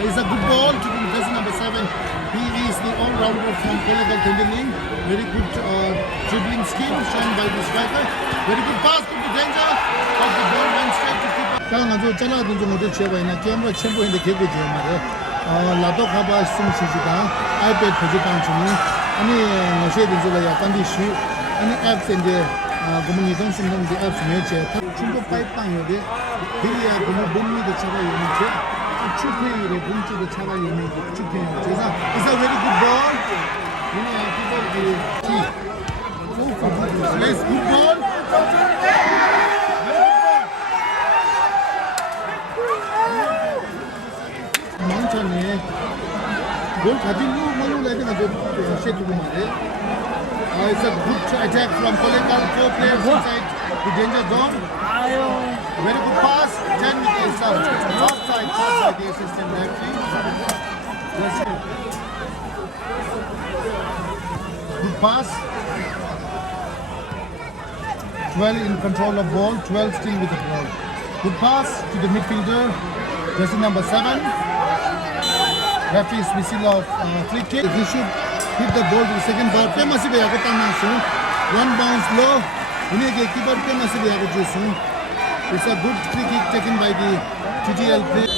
It's a good ball to jersey number 7. He is the all-rounder from Kolkata Tenderling. Very good dribbling skill shown by the striker. Very good pass to the danger. But the ball went straight to keeper. Kang ajo chana dun jo model cheba ina camera chembo in the kege je mare. Lato khaba sum chijida iPad khoji kan chuni. Ani ngose dun jo la yakan di shu. Ani apps in the gumni don sum dum the apps me che. Chumbo pipe pan yode. Hiya gumu bommi de chaba yoni che. It's a very good ball. Nice, good ball. Mountain, goal it's a good attack from Kolkata. 4 players inside the danger zone. Very good pass. 10 meters out. Offside pass by the assistant referee. Good pass. 12 in control of ball. 12 still with the ball. Good pass to the midfielder. Jersey number 7. Referee's whistle of free kick. He should hit the ball to the second bar. One bounce low. Keeper it's a good free kick taken by the TTL player.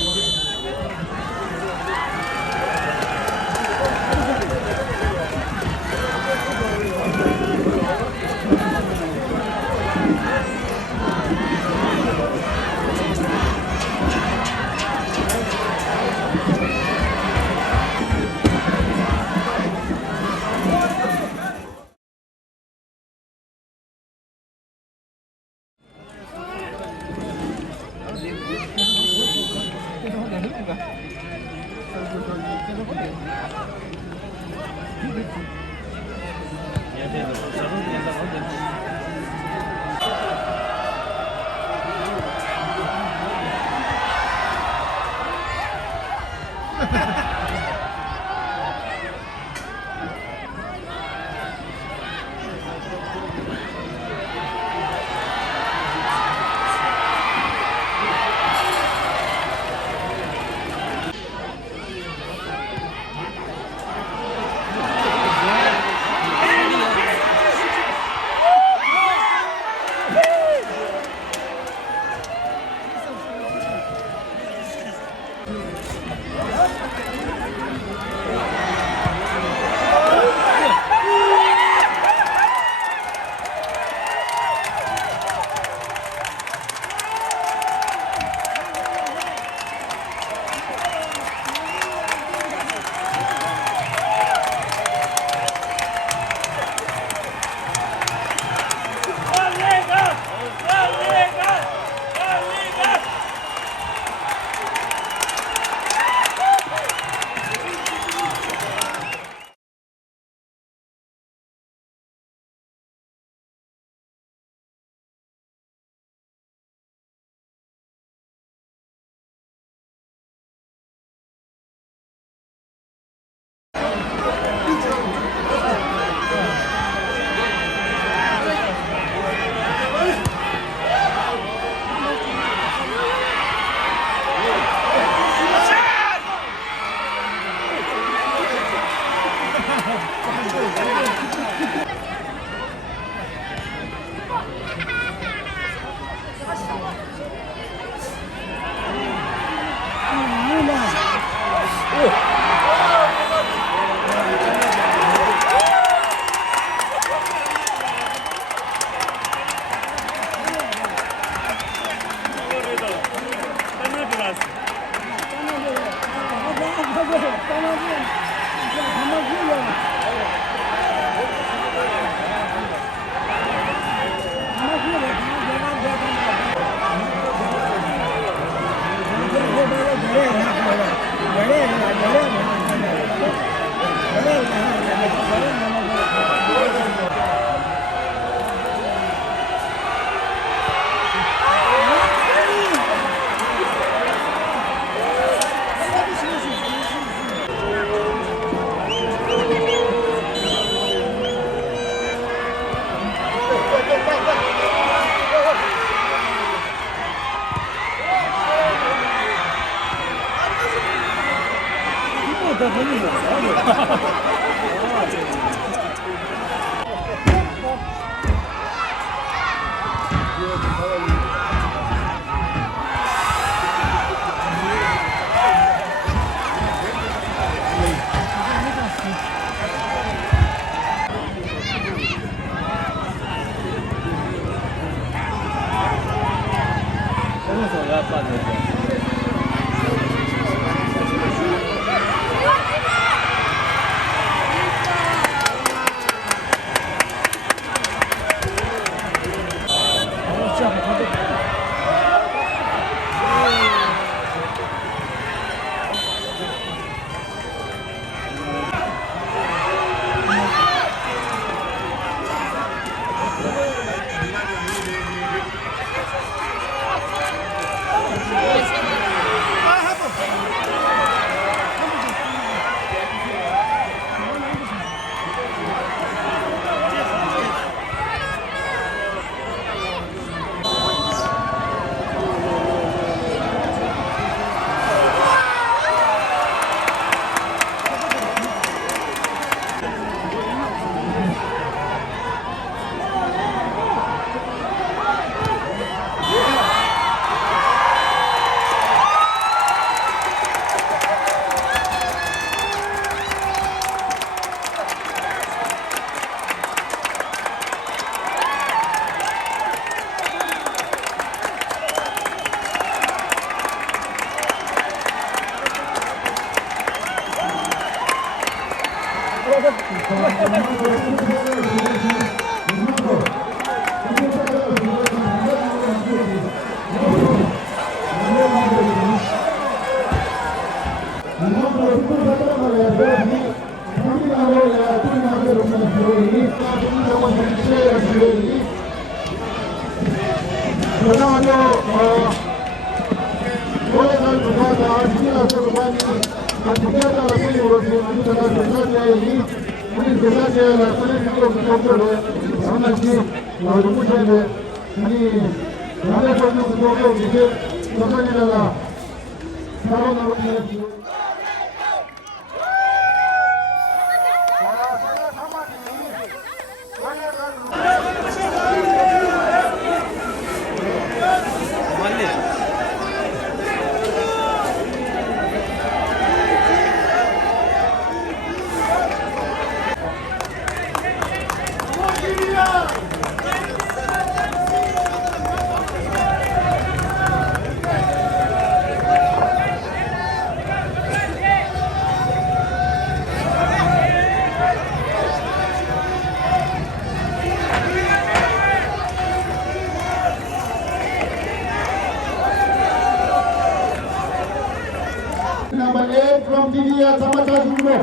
Number 8 from TDR Samachar Jumbo.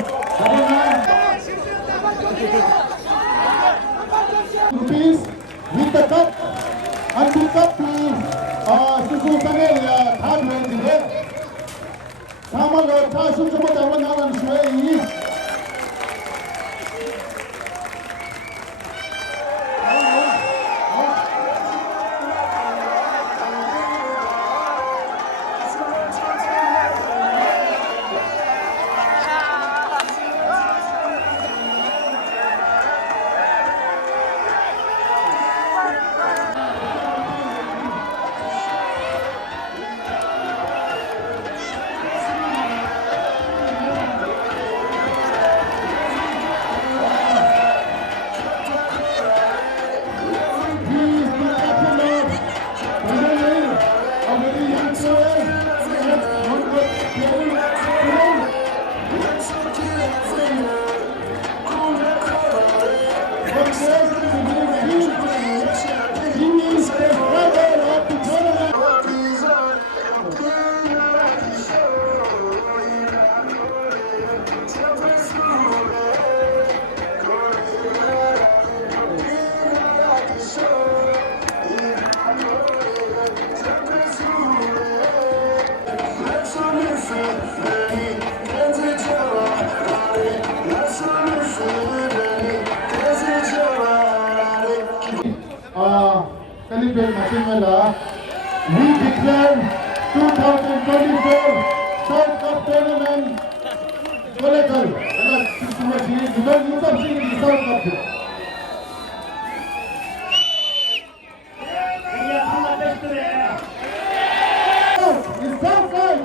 Rupees with the cup and the cup to Susu Sangelia third rank today. Samalo Tasu Chumata Naman Shway. Caliphate Machimela, we declare 2024 South Cup Tournament Collector. South Cup. It's outside.